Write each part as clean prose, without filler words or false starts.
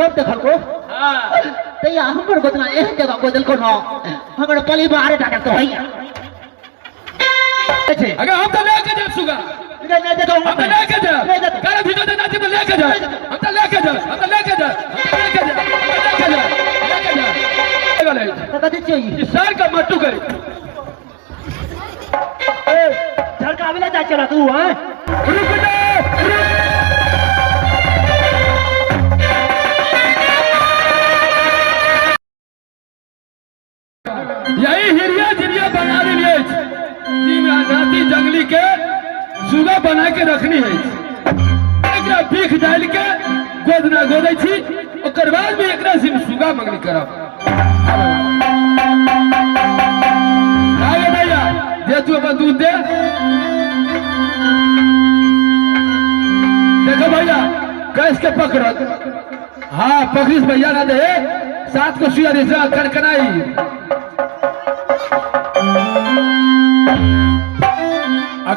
सब देखल को हां तैया हमर गोदना एक जगह गोदल को न हमर परिवार डाटा तो है अगर हम तो लेके जा सुगा ले दे तो हम तो लेके जा कर भी तो देना थी लेके जा हम तो लेके जा हम तो लेके जा लेके जा लेके जा लेके जा तो कथि चाहिए इस सर का मट्टू करे ए झड़का भी ले जा चला तू हैं रुक जा यही हिरिया जिरिया बना ली है नाती जंगली के सुगा बना के रखनी है एकरा भीख डाल के गोदना गोदै छी ओकर बाद में एकरा से सुगा मंगनी करब आगे भैया दे तू अपन दूध दे देखो भैया कैस के पकड़त हाँ पकड़िस भैया ना दे साथ को सुया दे कड़कनाई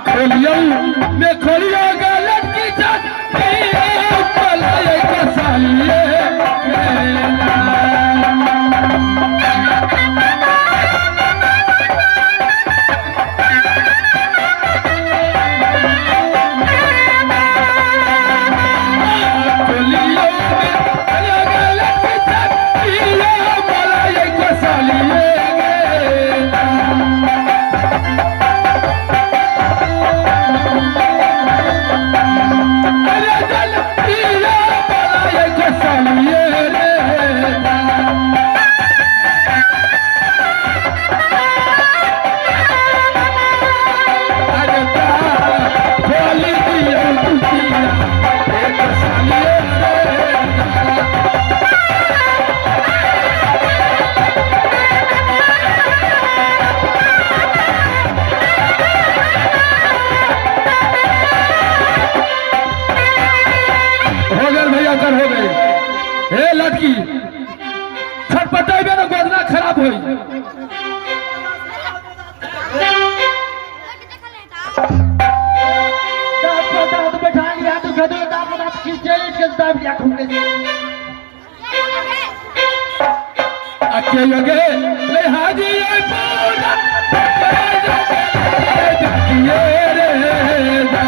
खोलियो मैं खोलियो गलत की जाती पलाए कसालिए खोलियो मैं गलत की जाती पलाए कसालिए हो गई हे लड़की छटपटाई ना गोदना खराब होई तो बैठा लिया तो गधे दाब दाब खींचे के दाब लिया खूब के अकेले गए ले हाजी ये पूरा ये रे दा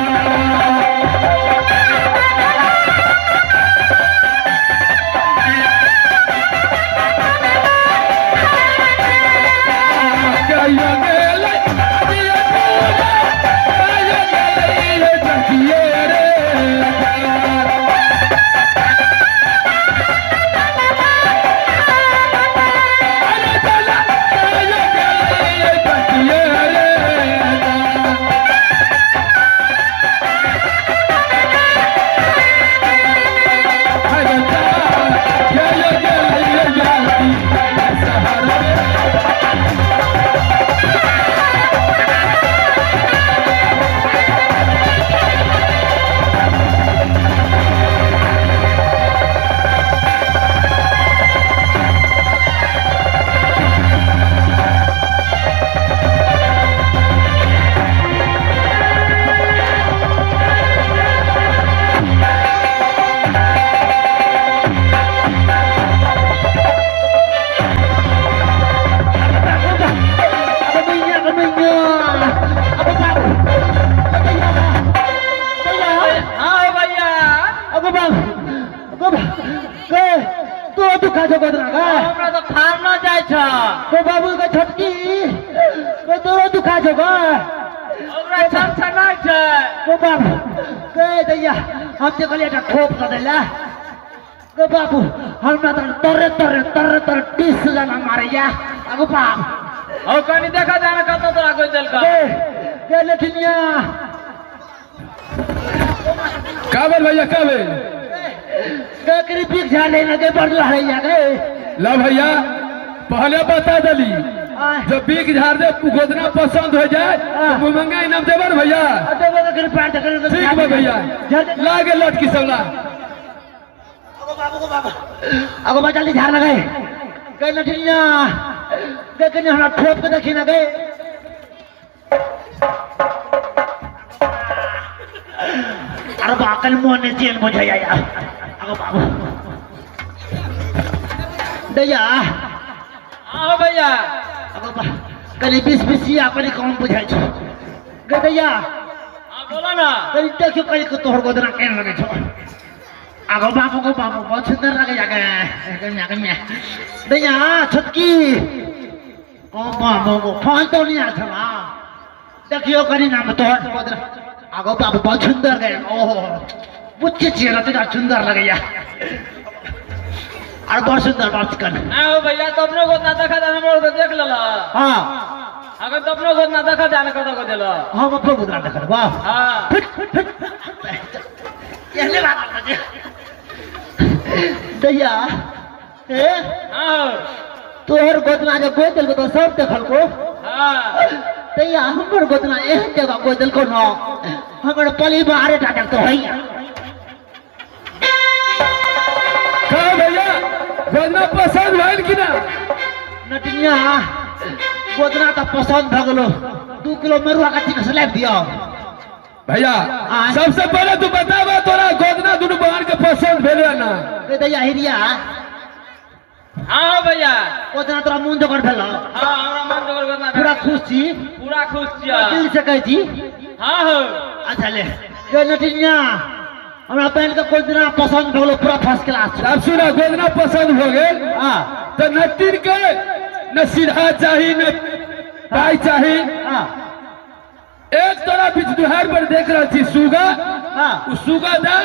बाबू का छटकी तो दुखा छो बाबू कह दैया हम ते कहलिए एकटा ठोप द देला गो बाबू हमरा त तरे तरे तरे तरे 30 जना मारैया अगो बाप ओ कनी देखा जाने कत तोरा कोई दिल का के लेठिनिया काबल भैया काबल ककरी पीक झाले न के बड़ लहैया के ला भैया पहले बता दली जब बीक झाड़ दे गोदना पसंद हो जाए तो महंगा इनाम देवर भैया ठीक बा भैया लागे लटकी सबला अगो बा जल्दी झाड़ लगे के लठिनिया के कने हमरा ठोप के देखी न गए अरे बाकल मोने जेल बुझाया अगो बाबू दैया हाँ भैया कनी बीस बीसिया कनी कम बुझाइ छ गे दैया हाँ बोला ना कनी देखियो कनी को तोहर गोदना केन लगे छ आगो बाबू को बाबू बहुत सुंदर लगे जाके कनी दैया छटकी ओ बाबू फोन तो नहीं आता ना देखियो कनी नाम तोहर गोदना आगो बाबू बहुत सुंदर गए ओहो बुच्चे चेहरा तेरा सुंदर लगे या और बहुत सुंदर बात कर हाँ हो भैया तो अपने को ना देखा जाने मोड़ तो देख लेला हाँ अगर तो अपने को ना देखा जाने कदा को देला हम अपने गुदरा देखा वाह हाँ ये बात लगे दैया ए हाँ तोहर गोदना जो गोदल को तो सब देखल को हाँ दैया हमर गोदना एहन जगह गोदल को न हमर पली बाहर टा देख तो है कहा भैया गोदना पसंद भइल कि ना नटिया गोदना तो पसंद भ गेलो 2 किलो मरुआ का चिकन स्लैब दियो भैया हाँ। सबसे पहले तू बतावा तोरा गोदना दुनु बहन के पसंद भेले ना ए दैया हिरिया हाँ हो भैया गोदना तोरा मुंह जोगर भेलो हाँ हमरा मन जोगर करना पूरा खुश छी पूरा खुश छिया दिल से कहै छी हाँ हो अच्छा ले गे नटिया हमरा पहन के गोदना पसंद भ गेलो पूरा फर्स्ट क्लास अब सुना गोदना पसंद हो गेल हां तो नतीन के न सीधा चाही न पाई चाही हां एक तोरा बीच दुहार पर देख रहा थी सुगा हां उस सुगा दा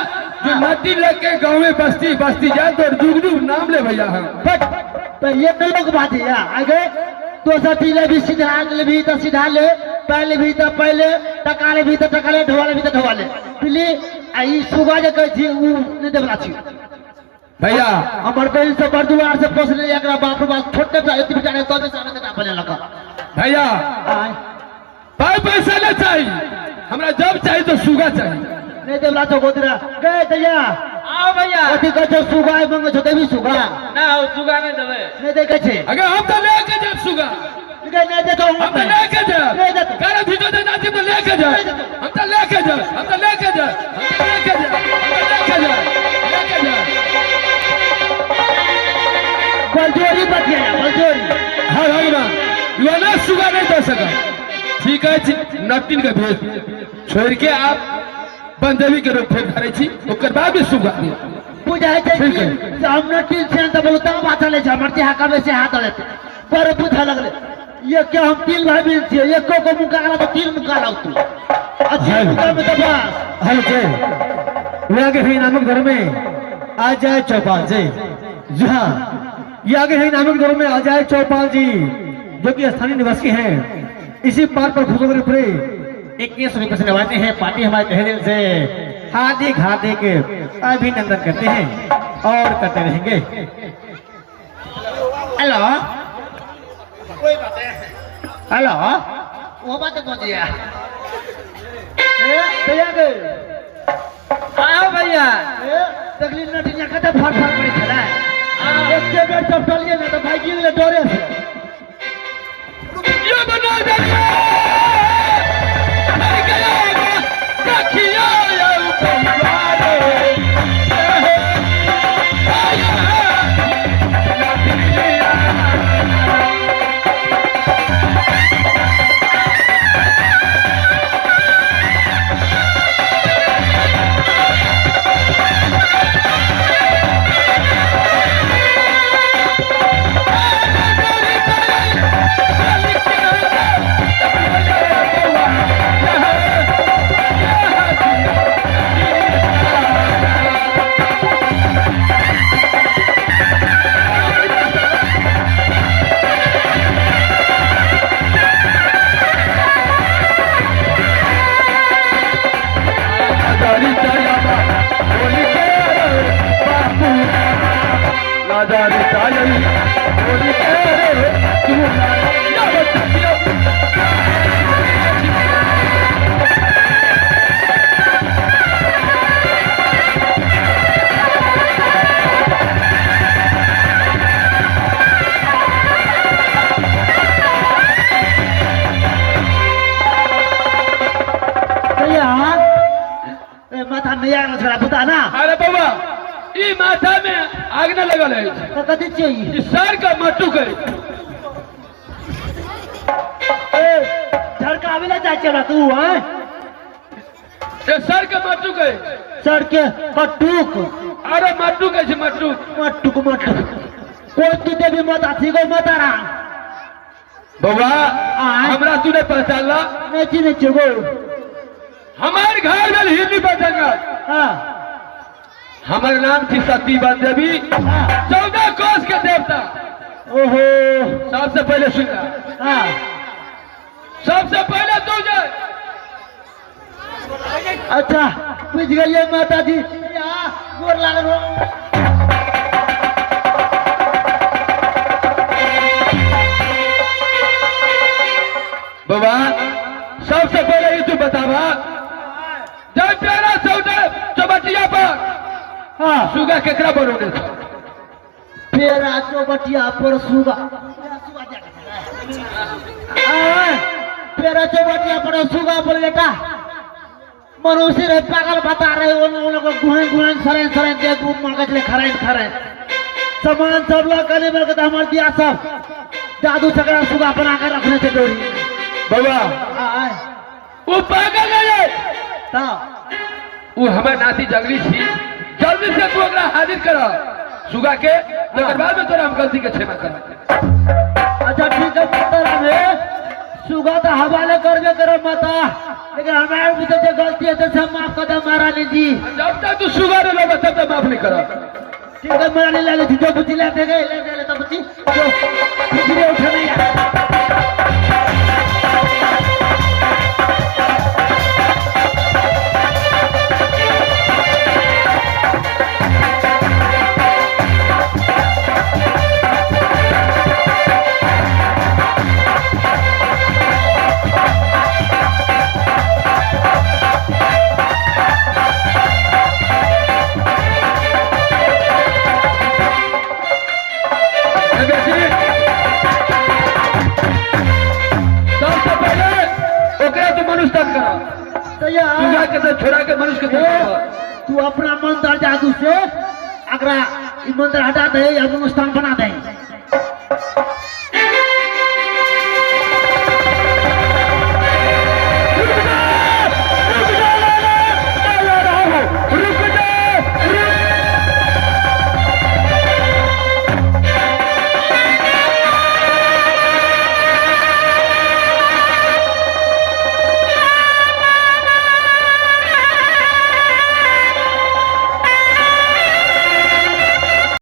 जो नदी लेके गाँव में बस्ती बस्ती जाए तो दुगदुग नाम ले भैया हम बट तो ये तो लोग बात है आगे तो सती ले भी सीधा ले भी तो सीधा ले पहले भी तो पहले टका ले भी तो टका ले ढोवा ले भी तो ढोवा ले पिली आई सुगा जे कहै छी उ नै देवला छी भैया हमर बहन से बरदुआर से पोसले एकरा बाप रे बाप छोटे टा एती बेचारे तो सामने से बने लगा भैया आय पाई पैसा न चाहिए हमरा जब चाहिए तो सुगा चाहिए नै देवला तो गोदरा गए दैया हाँ भैया कथि कहै छौ सुगा मंगे छौ देवी सुगा ना हो सुगा नहीं देवे नै देखै छै अगर हम तो लेके जाब सुगा गे नै दे तो हम तो लेके जाब नै दे तो करे भीतर दे नाती तो लेके जाब हम तो लेके जाब हम तो लेके जाब हम तो लेके जाब हम तो लेके जाब बलजोरी बतिया बलजोरी हाँ भगवान यो ना सुगा नहीं दे सका ठीक है नतीन के भेज छोड़ के आप बंदेवी के रूप में धरे छी ओकर बाद भी सुगा दे बुझाइ छै ठीक कि है। हमरा तीन से त बोलता बात ले छ हमर हाथ में से हाथ लेते पर बुझा लगले ये क्या हम तीन भाई बहन छियै एको को मुकाला तो तीन मुकाला तू अच्छा मुकाल में तो बस हेलो जी ये आगे है नामक घर में आ जाए चौपाल जी जी हाँ ये आगे है नामक घर में आ जाए चौपाल जी जो कि स्थानीय निवासी हैं इसी पार पर खुशखबरी पूरे 21 रुपये से नवाते हैं पार्टी हमारे तहे दिल से हार्दिक हार्दिक अभिनंदन करते हैं और करते रहेंगे। हेलो कोई बात है हेलो वो बात को दिया ए भैया के हाँ हो भैया ए तगली नटिया कते फाड़ फाड़ पड़ी छला एक के बेर चपटल के ना तो भाई गिर ले डरे से ये बना दे अरे गया रखिया या परिवार माथा नया छोड़ा बुता ना अरे बाबा ई माथा में आग न लगल है तो कथी चाहिए ई सर का मट्टू के झड़कावे ला जा चला तू हैं ये सर का मट्टू के सर के कटुक अरे मट्टू के छे मट्टू मटुक मटुक कोई तू देवी माता थी गो माता रा बउआ हमरा तू ने पहचानला नहीं चिने चगो हमार घर में हिंदी बजंगा हां हमार नाम थी सतीबा देवी 14 कोस के देवता ओहो सबसे पहले सुनना हां सबसे पहले तू जा अच्छा बुझ गई माता जी गोर लागल हो बाबा सबसे पहले ये तू बतावा जब प्यारा सौदा चौबटिया पर हां सुगा केकरा बनोने था पेरा चौबटिया पर सुगा पेरा चौबटिया पर सुगा बोल बेटा मनुष्य रे पागल बता रहे उन लोग गुहन गुहन सरे सरे दे गुम मगज ले खरे खरे सामान सब लोग कने में कहता हमार दिया सब जादू सगड़ा सुगा बना के रखने से डोरी बाबा वो पागल है ता वो हमारे नाती जंगली थी जल्दी से तू अगला हाजिर करा सुगा के मगर बाद में तोरा हम गलती के क्षमा करा अच्छा ठीक है माता में सुगा तो हवाले करबे करो माता लेकिन हमारे भी तो गलती है तो सब माफ कर दे महारानी जी जब तक तू सुगा रे लोग तब तक माफ नहीं करा ठीक है महारानी ले ली जो बुद्धि ले दे तो बुद्धि जो बुद्धि उठा नहीं सुगा के तो छोड़ा के मनुष्य के तू अपना मंत्र जादू से अगर मंत्र हटा दे या अनुष्ठान बना दे